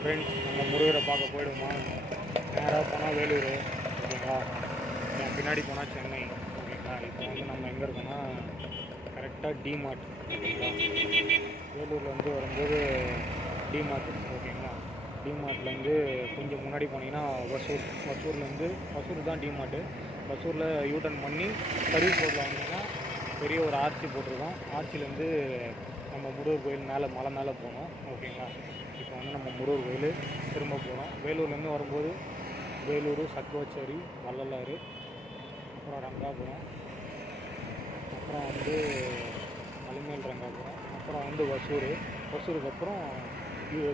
Friends நம்ம முருகரை பார்க்க போயிடுவோமா? நேராக போனால் வேலூர், ஓகேங்களா? பின்னாடி போனால் சென்னை, ஓகேங்களா? இப்போ வந்து நம்ம எங்கே இருக்கோம்னா கரெக்டாக டிமார்ட், ஓகேங்களா? வேலூர்லேருந்து வரும்போது டிமார்ட், ஓகேங்களா? டிமார்ட்லேருந்து கொஞ்சம் முன்னாடி போனீங்கன்னா வசூர் தான் டிமார்ட்டு. வசூரில் யூட்டர்ன் பண்ணி சர்வீஸ் ரோட்டில் வந்தீங்கன்னா பெரிய ஒரு ஆர்ச்சி போட்டிருக்கோம். ஆர்ச்சிலேருந்து நம்ம முருகர் கோயில் மலை மேலே போனோம், ஓகேங்களா? இப்போ வந்து நம்ம முருகர் கோயில் திரும்ப போகிறோம். வேலூர்லேருந்து வரும்போது வேலூர், சக்குவச்சேரி, வள்ளலாறு, அப்புறம் ரங்காபுரம், அப்புறம் வந்து மலைமேல் ரங்காபுரம், அப்புறம் வந்து வசூருக்கு அப்புறம்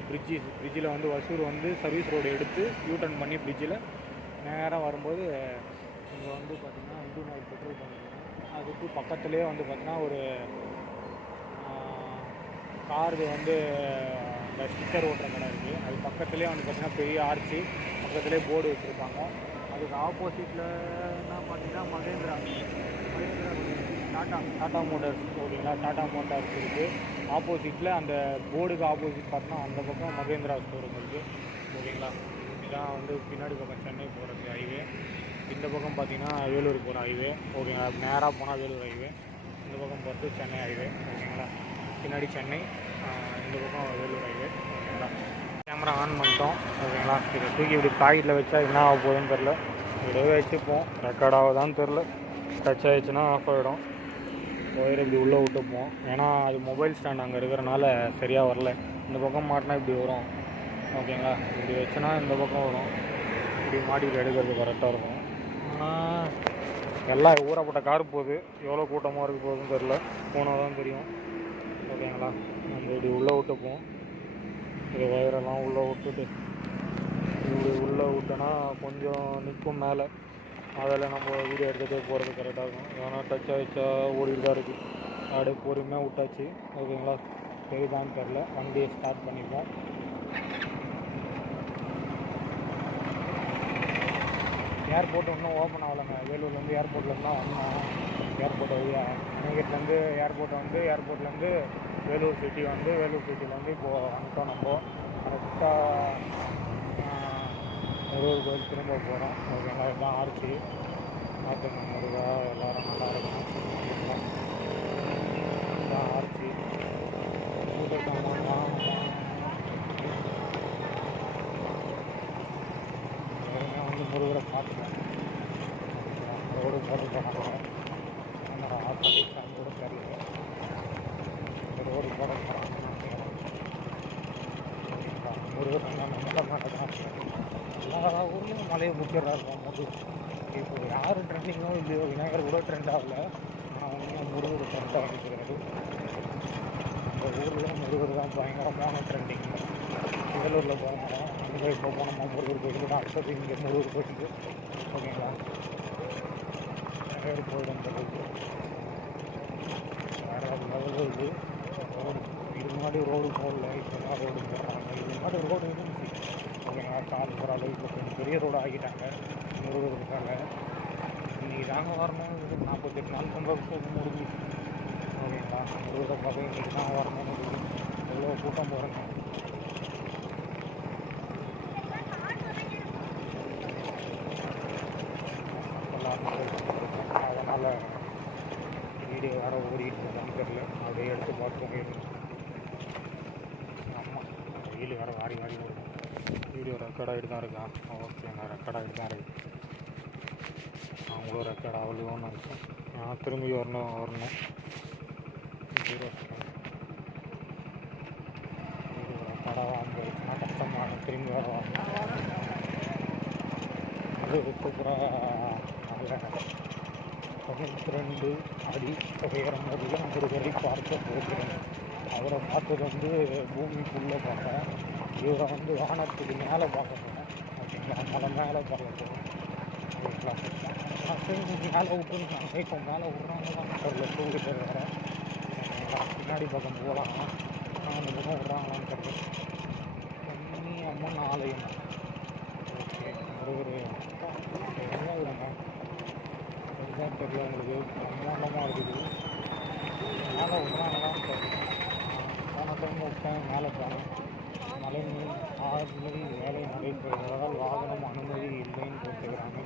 பிரிட்ஜில் வந்து வசூர் வந்து சர்வீஸ் ரோடு எடுத்து யூட்டர்ன் பண்ணி பிரிட்ஜில் நேராக வரும்போது இங்கே வந்து பார்த்திங்கன்னா இந்தியன் ஆயில் பெட்ரோல் பண்ணிக்கணும். அதுக்கு பக்கத்துலேயே வந்து பார்த்திங்கன்னா ஒரு காருக்கு வந்து இந்த ஸ்டிக்கர் ஓட்டுற கடை இருக்குது. அது பக்கத்துலேயே வந்து பார்த்திங்கன்னா பெரிய ஆர்ச்சி, பக்கத்துலேயே போர்டு வச்சுருப்பாங்க. அதுக்கு ஆப்போசிட்டில் என்ன பார்த்தீங்கன்னா மகேந்திரா டாட்டா மோட்டார்ஸ், ஓகேங்களா? டாட்டா மோட்டார்ஸ் இருக்குது. ஆப்போசிட்டில் அந்த போர்டுக்கு ஆப்போசிட் பார்த்தோன்னா அந்த பக்கம் மகேந்திரா ஷோரூம் இருக்குது, ஓகேங்களா? இதுதான் வந்து பின்னாடி பக்கம் சென்னை போகிறதுக்கு ஹைவே. இந்த பக்கம் பார்த்திங்கன்னா வேலூர் போகிற ஹைவே, ஓகேங்களா? நேராக போனால் வேலூர் ஹைவே, இந்த பக்கம் போகிறது சென்னை ஹைவே, ஓகேங்களா? பின்னாடி சென்னை, இந்த பக்கம் வேலூர் ஹைவே, ஓகேங்களா? கேமரா ஆன் பண்ணிட்டோம், ஓகேங்களா? இதை தூக்கி இப்படி பாக்கெட்டில் வச்சா என்ன ஆக போகுதுன்னு தெரில. இப்படியே வச்சுப்போம், ரெக்கார்ட் ஆகுதான்னு தெரில. டச் ஆகிடுச்சுன்னா ஆஃப் ஆகிடும். ஒயர் இப்படி உள்ளே விட்டுப்போம், ஏன்னா அது மொபைல் ஸ்டாண்ட் அங்கே இருக்கிறனால சரியாக வரல. இந்த பக்கம் மாட்டினா இப்படி வரும், ஓகேங்களா? இப்படி வச்சுனா இந்த பக்கம் வரும். இப்படி மாட்டிட்டு எடுக்கிறது கரெக்டாக இருக்கும். ஆனால் எல்லாம் ஊறப்பட்ட கார் போகுது, எவ்வளோ கூட்டமாக இருக்க போகுதுன்னு தெரில. போனால் தான் தெரியும், ஓகேங்களா? நம்ம இப்படி உள்ளே விட்டுப்போம். இது ஒயரெல்லாம் உள்ளே விட்டுட்டு இப்படி உள்ளே விட்டோன்னா கொஞ்சம் நிற்கும் மேலே. அதில் நம்ம வீடியோ எடுத்துகிட்டே போகிறது கரெக்டாக இருக்கும். ஏன்னா டச் ஆகிடுச்சா ஓடிட்டு தான் இருக்குது. அப்படியே பொறுமையாக விட்டாச்சு, ஓகேங்களா? சரிதான்னு தெரில. வண்டியை ஸ்டார்ட் பண்ணிப்போம். ஏர்போர்ட் இன்னும் ஓப்பன் ஆகலைங்க. வேலூர்லேருந்து ஏர்போர்ட்லேருந்து தான் வந்தோம். ஏர்போர்ட் வழியாக அணைகட்லேருந்து ஏர்போர்ட்லேருந்து வேலூர் சிட்டி வந்து வேலூர் சிட்டிலேருந்து இப்போது வந்துட்டோம். நம்ம கரெக்டாக முருகர் கோயில் திரும்ப போகிறோம், ஓகேங்களா? இதுதான் ஆர்ச்சி. பார்த்துங்க முருகா, எல்லோரும் நல்லா இருக்கணும், ஓகேங்களா? இதுதான் ஆர்ச்சி. வந்து முருகரை பார்த்துக்கலாம். ரோடு போட்டு போனாங்க, நம்ம ஆப்போசிட் கூட தெரியல. ரோடு போட போகிறாங்க, ஓகேங்களா? முருகர் நல்ல மாட்டேன். எல்லா ஊர்லேயும் மலையை பிடிச்சிடறாரு முருகர். இப்போ யார் ட்ரெண்டிங்கோ இல்லையோ, விநாயகர் கூட ட்ரெண்ட் ஆகல, ஆனால் முருகர் ட்ரெண்ட் ஆகிக்கிறாரு. அந்த ஊரில் முருகர் தான் பயங்கரமான ட்ரெண்டிங். வேலூரில் போனோம், அங்கே இப்போ போனோமா முருகர் கோயிலுக்கு தான். அடுத்தது இங்கே முருகர் கோயிலுக்கு, ஓகேங்களா? நிறைய கோயிலுங்கிறது வேறு லெவலில் இது ரோடு. இது முன்னாடி ரோடு போடல, இப்போதான் ரோடு போடுறாங்க. இது முன்னாடி ரோடு இருந்துச்சு, ஓகேங்களா? கார் போகிற அளவுக்கு கொஞ்சம் பெரிய ரோடு ஆகிட்டாங்க முருகருக்காக. இன்றைக்கி தாங்க வரணும், 48 நாள் பண்ணுறதுக்கு முடிஞ்சு, ஓகேங்களா? முருகரை பார்க்க இன்றைக்கி தான் வரணும் முடிஞ்சு. எவ்வளோ கூட்டம் போகிறேங்க. அதனால் வீடியோ வேறு ஓடிட்டு இருக்கான்னு தெரில. அப்படியே எடுத்து பார்த்துக்கோங்க. ஆமாம், வெயில் வேறு வாரி ஓடும். வீடியோ ரெக்கார்ட் ஆகிட்டு தான் இருக்கான், ஓகேங்க? ரெக்கார்ட் ஆகிட்டு தான் இருக்குது. அவங்களும் ரெக்கார்ட் ஆகலையோன்னு நினச்சேன். நான் திரும்பி வரணும் 0 செகண்ட். வீடியோ ரெக்கார்டாக வந்துருச்சுன்னா கஷ்டமாக திரும்பி வர வரணும். அது சூப்பராக நல்ல 92 அடி உயரம் முதல்ல முருகரை பார்க்க போகிறேன். அவரை பார்த்தது வந்து பூமிக்குள்ளே பார்த்தேன். இவரை வந்து வானத்துக்கு மேலே பார்க்க போகிறேன், ஓகேங்களா? மலை மேலே பார்க்க போகிறேன், ஓகேங்களா? மேலே விட்டுருந்தாங்க, இப்போ மேலே விட்றாங்களான்னு தெரியல. தூக்கிட்டு வேறு பின்னாடி பக்கம் போகலாம், அந்த பக்கம் விட்றாங்களான்னு தெரியல. கன்னி அம்மன் ஆலயம், ஓகே. முருகர் என்ன விடுங்க, அதுதான் தெரியல உங்களுக்கு. பிரம்மாண்டமாக இருக்குது. மேலே விட்றாங்களான்னு தெரியல. போன டைம் விட்டேன், மேலே போனேன். மலை சாலை வேலை நடைபெறுவதால் வாகனம் அனுமதி இல்லைன்னு போட்டுக்கிறாங்க.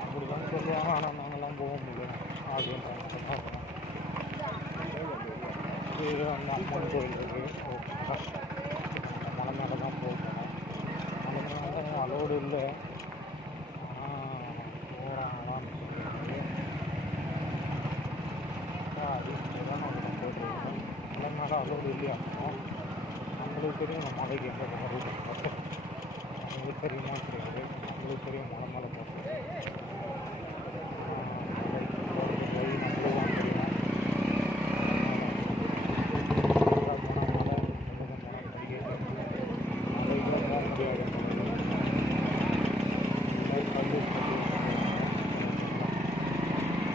அப்படிதான் சொல்லுவாங்க, ஆனால் நாங்களாம் போக முடியல அப்படின்றாங்க. இது அந்த அம்மன் கோயில் இருக்குது. மலை மேலே தான் போகணும். மலை மேலே அலோடு இல்லை, ஆனால் போகிறாங்களான்னு சொல்லியிருக்காங்க. அதிகமாக தான் நாங்கள் போட்டுருக்கோம். மலை மேலே அலோடு இல்லையா? நம்மளுக்கு தெரியும் நம்ம மலைக்கு எங்கே போகிறது. நம்மளுக்கு தெரியுமா தெரியாது. நம்மளுக்கு தெரியும் மலை மேலே போகிறது.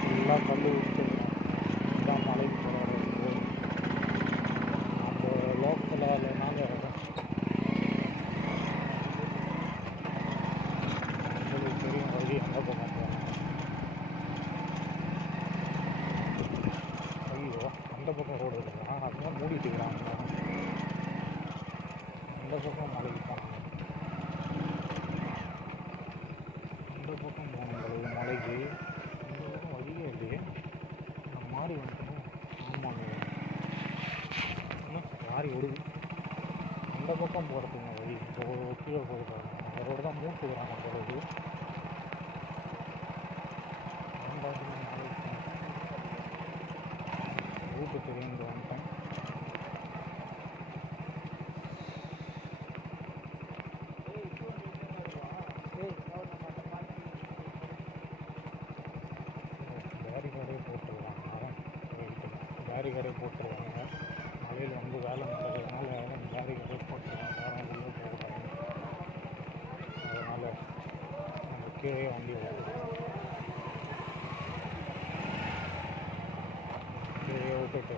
ஃபுல்லாக கல் விட்டுருக்கோம். இதுதான் மலைக்கு போகிற நம்ம லோக்கலால் உங்களுக்கு தெரியும் வழி எங்கே பக்கம் போகணும். ஐயோ, அந்த பக்கம் ரோடு இருக்குதா? அதெல்லாம் மூடிட்டுக்கிறாங்க. அந்த பக்கம் மலைக்கு போனாங்க. இந்த பக்கம் போகணும் மலைக்கு. இந்த பக்கம் வழியே இல்லையே, நான் மாறி வந்துட்டோம். ஆமாங்க, இன்னும் லாரி ஓடுது. அந்த பக்கம் போகிறதுங்க வழி. இப்போ கீழே போயிருக்காங்க. அந்த ரோடு தான் மூட்டுக்கிறாங்க போகிறது. ரூட்டு தெரியும் வந்துட்டேன். பேரிகார்டே போட்டுருவாங்க. பேரிகார்டே போட்டுருவாங்க. மலையில் வந்து வேலை நடக்கிறதுனால பேரிகார்டே போட்டுருவாங்க. யாரும் உள்ளே போகக்கூடாது. அதனால் நம்ம கீழே வண்டி ஓடுது. கீழே விட்டுட்டு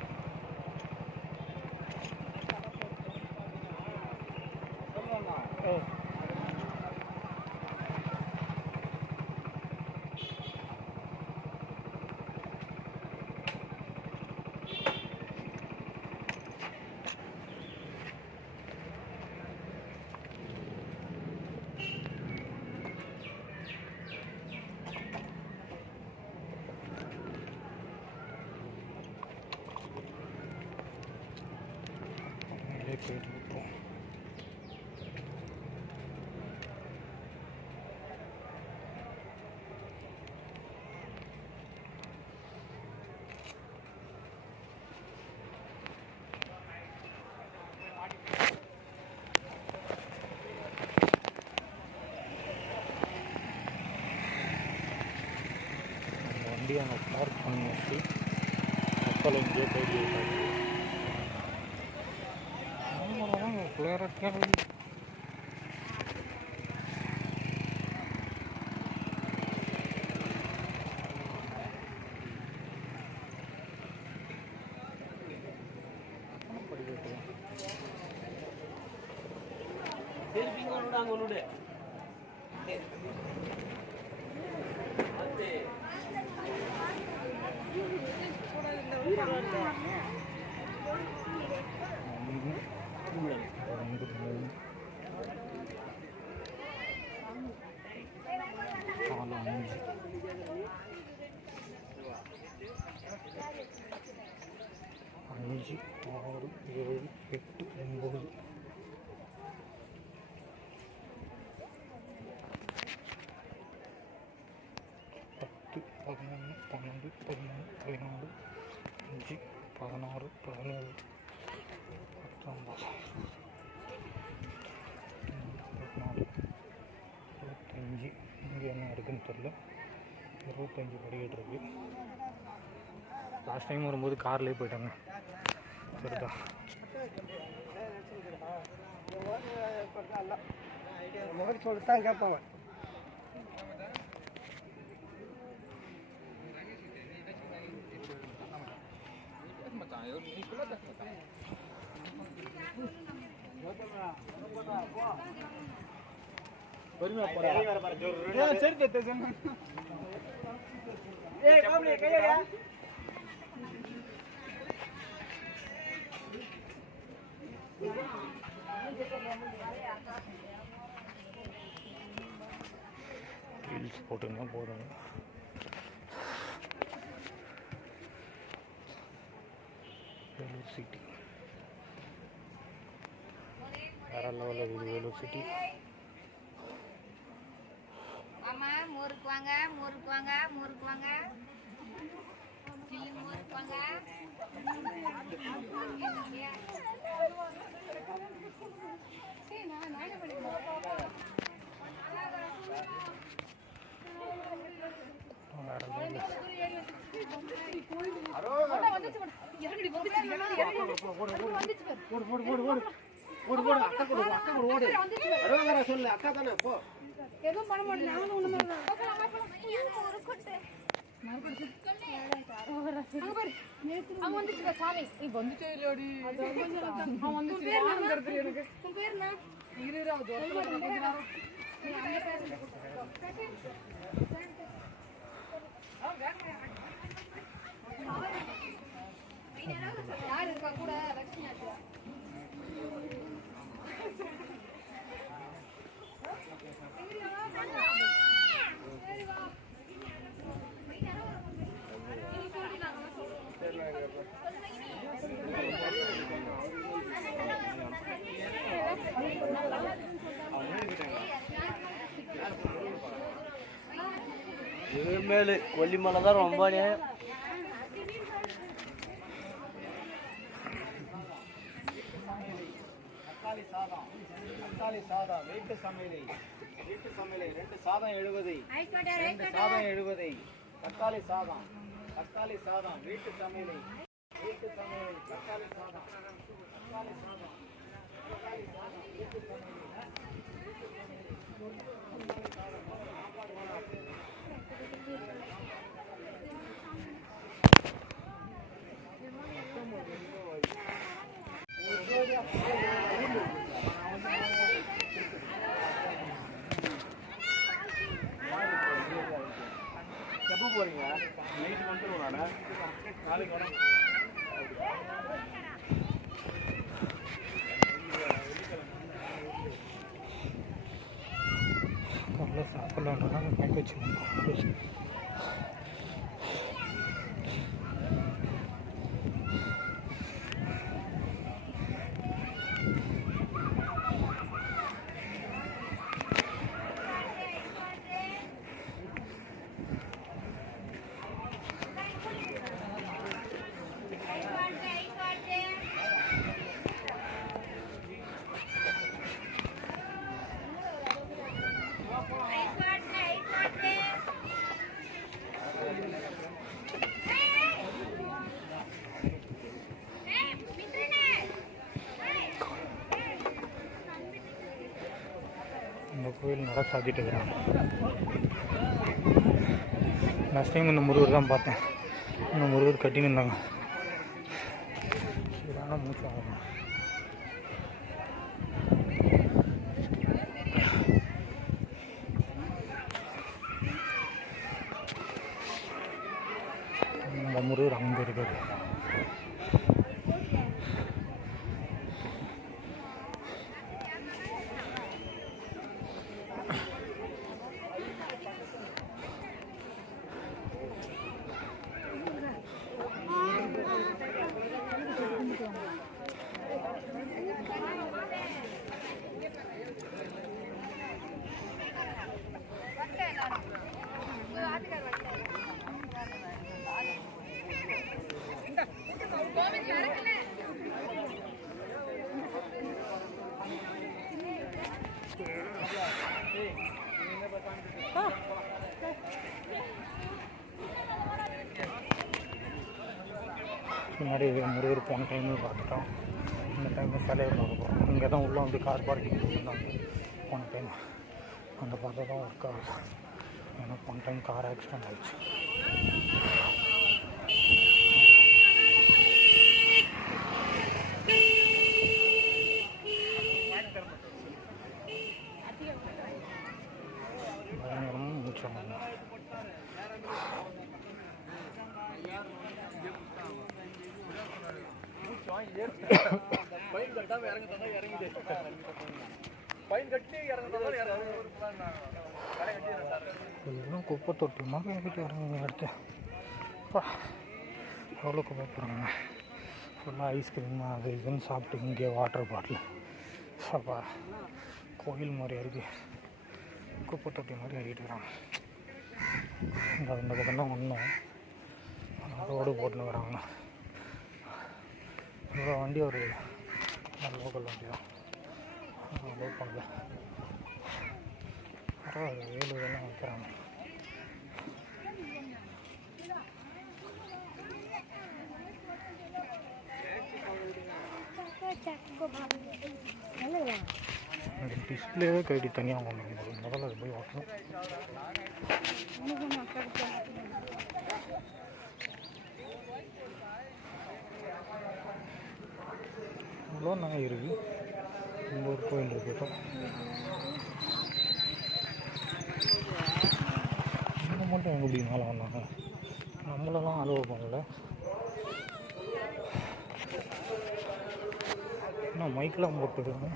போயிட்டுருக்கோம். வண்டி அங்கே பார்க் பண்ணி வச்சு மக்கள் இங்கேயே போயிட்டு இருக்காங்க. கிளியராக அஞ்சு 6 7 8 9 10 11 12 13 14 5 16 17 19 25 இங்கே என்ன இருக்குன்னு தெரியல. 25 படிக்கட்டு இருக்கு. லாஸ்ட் டைம் வரும்போது கார்லேயே போயிட்டாங்க. சரிதா, சொல்லித்தான் கேட்பாங்க. சரி ரீல்ஸ் போட்டுங்கன்னா போதும். வேலூர் சிட்டி வேற லெவலில் இருக்குது. வேலூர் சிட்டி. ஆமாம், ஊருக்கு வாங்க, ஊருக்கு வாங்க, ஊருக்கு வாங்க, சில்லுன்னு ஊருக்கு வாங்க. எதுவும் பண்ண மாட்டேன். நானும் ஒண்ணு வந்துச்சு சாமி. நீ வந்துச்சே இல்லடி. அவன் வந்துச்சு. எனக்கு உன் பேர் என்ன? யார் இருக்கா கூட? லட்சுமி ஆச்சா? மேலு கொல்லிமலை தான் ரொம்ப தக்காளி சாதம் வீட்டு சமையலை 2 சாதம் 70 2 சாதம் 70 தக்காளி சாதம் வீட்டு சமையலை தக்காளி சாதம் வீட்டு சமையலை எப்போ போறீங்க? நைட்டு வந்துடுவோம். நாளைக்கு வரேன். நல்லா சாப்பிட்லான்றதா பேக் வச்சுருந்தோம். இந்த கோயில் நல்லா சாத்திட்டு இருக்கிறாங்க. லாஸ்ட் டைம் இந்த முருகர் தான் பார்த்தேன். இந்த முருகர் கட்டின்னு இருந்தாங்க. சரியான மூச்சு ஆகும். இந்த முருகர் அங்கே இருக்காரு. முன்னாடி முருகர் போன டைமே பார்த்துட்டோம். இந்த டைமில் சிலையை பார்க்க போகிறோம். இங்கே தான் உள்ளே வந்து கார் பார்க்கிங் கொடுத்துருந்தாங்க போன டைம். அந்த பார்த்தா தான் ஒர்க் ஆகுது. ஏன்னா போன டைம் கார் ஆக்சிடென்ட் ஆகிடுச்சு. பயங்கரமாக மூச்சாங்க. பைன் கட்டாமல் இறங்க சொன்னால் இறங்கிது. பைன் கட்டி இறங்க சொன்னால் கடை கட்டி இதெல்லாம் குப்பை தொட்டி மாதிரி கிட்ட இறங்குங்க. அடுத்து எவ்வளோ குப்பை போகிறாங்க. ஃபுல்லாக ஐஸ்கிரீம் அது இதுன்னு சாப்பிட்டு இங்கே வாட்டர் பாட்டில் அப்பா கோயில் மாதிரி இருக்குது. குப்பை தொட்டி மாதிரி அறிக்கிட்டு இருக்கிறாங்க. இந்த பக்கம் தான் ஒன்றும் ரோடு போட்டுன்னு வராங்க. இவ்வளோ வண்டி ஒரு லோக்கல் வண்டி தான் லோக்கலில் பரவாயில்ல. 7 இதெல்லாம் வைக்கிறாங்க. அந்த டிஸ்பிளேவே கட்டி தனியாக வாங்கணும். முதல்ல அது போய் வாங்கணும். இவ்வளோ நாங்கள் இருக்குது. இங்கே ஒரு கோயில் இருக்கட்டும். இங்கே மட்டும் எங்கே இப்படி மேலே வந்தாங்க. நம்மளெல்லாம் அலோவ் பண்ணல. இன்னும் மைக்கெலாம் போட்டுருக்காங்க.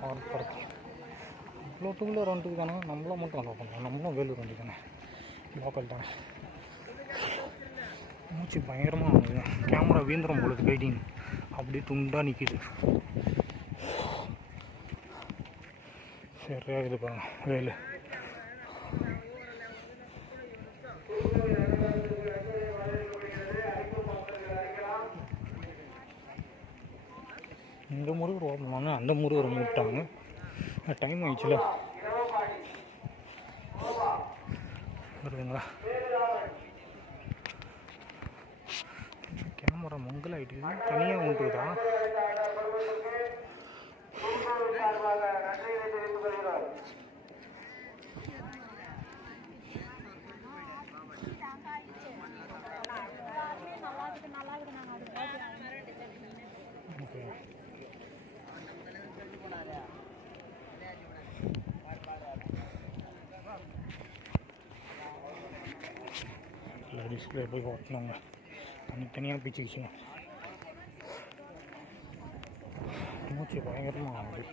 கார் பார்க்கிங் இவ்வளோ 2 வீலர் வந்துட்டு தானே. நம்மள மட்டும் அலோவ் பண்ணலாம். நம்மளும் வேலூர் வண்டி தானே, லோக்கல் தானே. மூச்சு பயங்கரமாக வாங்குது. கேமரா வீந்திரம் பொழுது கைடிங் அப்படியே துண்டாக நிற்கிது. சரியாக இது பாருங்க வேலு. இந்த முருகர் ஓப்பனாங்க, அந்த முருகரை மூட்டாங்க. டைம் ஆயிடுச்சுல வருதுங்களா. கேமரா மங்கல் ஆகிட்டு தனியாக உண்டுதா. டிஸ்பிளே போய் ஓட்டினாங்க. தனித்தனியாக பிச்சுக்கிச்சுங்க. மூச்சு பயங்கரமாக ஆகுது.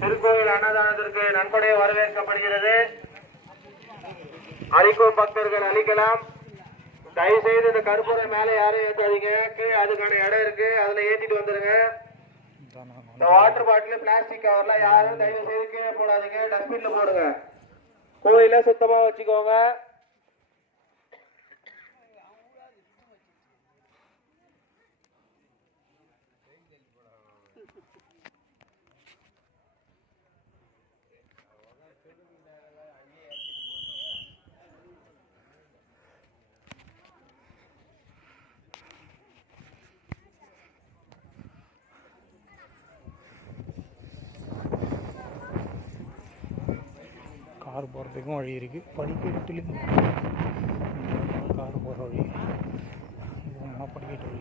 திருக்கோயில் அன்னதானத்திற்கு நன்கொடை வரவேற்கப்படுகிறது. அளிக்கும் பக்தர்கள் அளிக்கலாம். தயவு செய்து இந்த கருப்புரை மேலே யாரும் ஏற்றாதீங்க. கீழே அதுக்கான இடம் இருக்கு, அதுல ஏற்றிட்டு வந்துருங்க. இந்த வாட்டர் பாட்டில் பிளாஸ்டிக் கவர்லாம் யாரும் தயவு செய்து கீழே போடாதீங்க, டஸ்ட்பின்ல போடுங்க. கோயில சுத்தமா வச்சுக்கோங்க. கார் போகிறதுக்கும் வழி இருக்குது. படிக்கட்டுலேயும் கார் போகிற வழி, இது படிக்கட்டு வழி.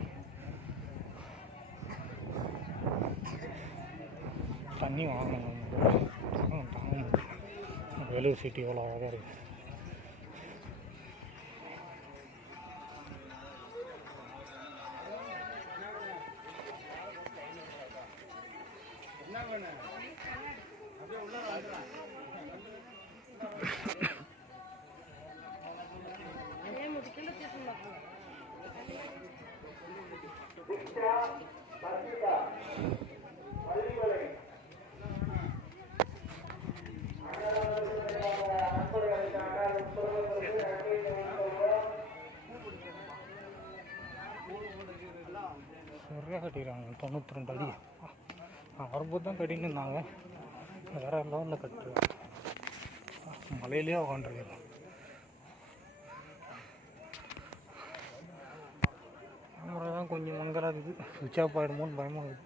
தண்ணி வாங்கணும். வேலூர் சிட்டி எவ்வளோ அழகாக இருக்குது. சரியாக கட்டிக்கிறாங்க. 92 அடி. வரும்போது தான் கட்டின்னு இருந்தாங்க. வேறு லெவலில் கட்டுறாங்க. மலையிலேயே உட்காந்துருக்காங்க. கேமரா தான் கொஞ்சம் மங்கலாக இருக்குது. சுவிட்ச் ஆஃப் ஆகிடுமோன்னு பயமாக இருக்குது.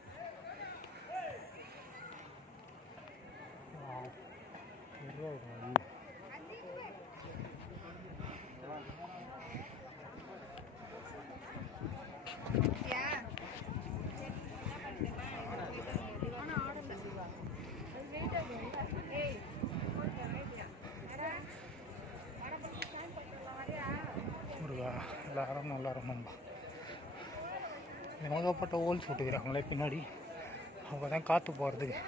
எல்லாரும் நல்லா இருக்கணும்பா. ஏகப்பட்ட ஹோல்ஸ் விட்டுக்கிறாங்களே பின்னாடி, அப்போ தான் காற்று போகிறதுக்கு.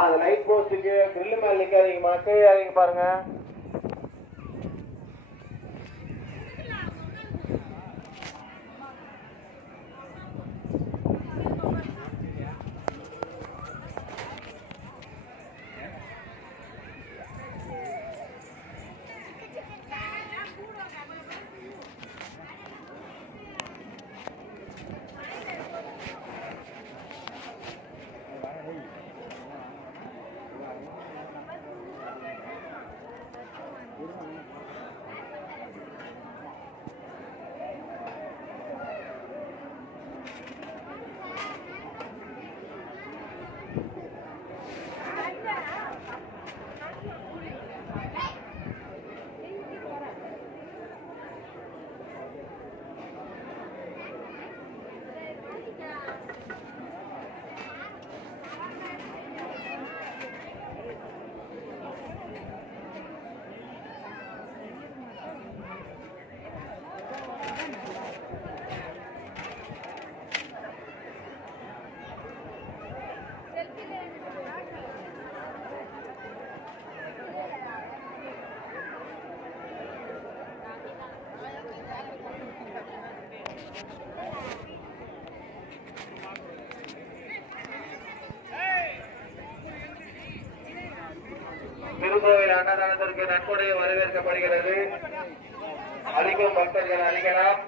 அந்த லைட் போஸ்ட்டுக்கு கிரில்லு மேலே நிற்காதீங்கம்மா, கீழே இறங்கி பாருங்க. திருக்கோவில் அன்னதானத்திற்கு நன்கொடை வரவேற்கப்படுகிறது. அளிக்கும் பக்தர்கள் அளிக்கலாம்.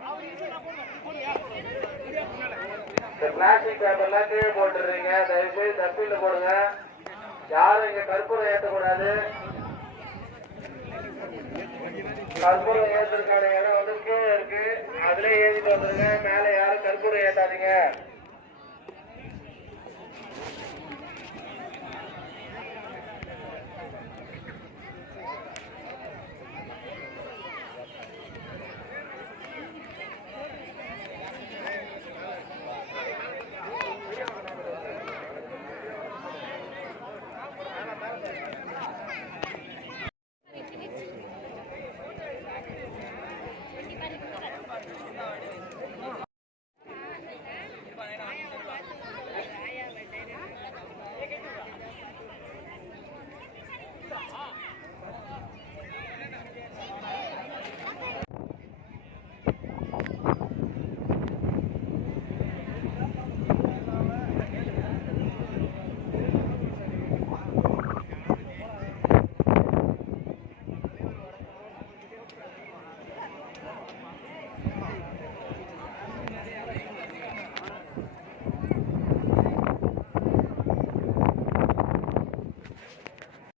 இந்த பிளாஸ்டிக் பேப்பர்லாம் கீழே போட்டுறீங்க, தயவுசெய்து டஸ்ட்பின்ல போடுங்க. யாரும் இங்க கற்பூரம் ஏற்றக்கூடாது. கற்பூரம் ஏற்றுறதுக்கான இடம் வந்து கீழே இருக்கு, அதுல ஏற்றிட்டு வந்துருங்க. மேல யாரும் கற்பூரம் ஏற்றாதீங்க.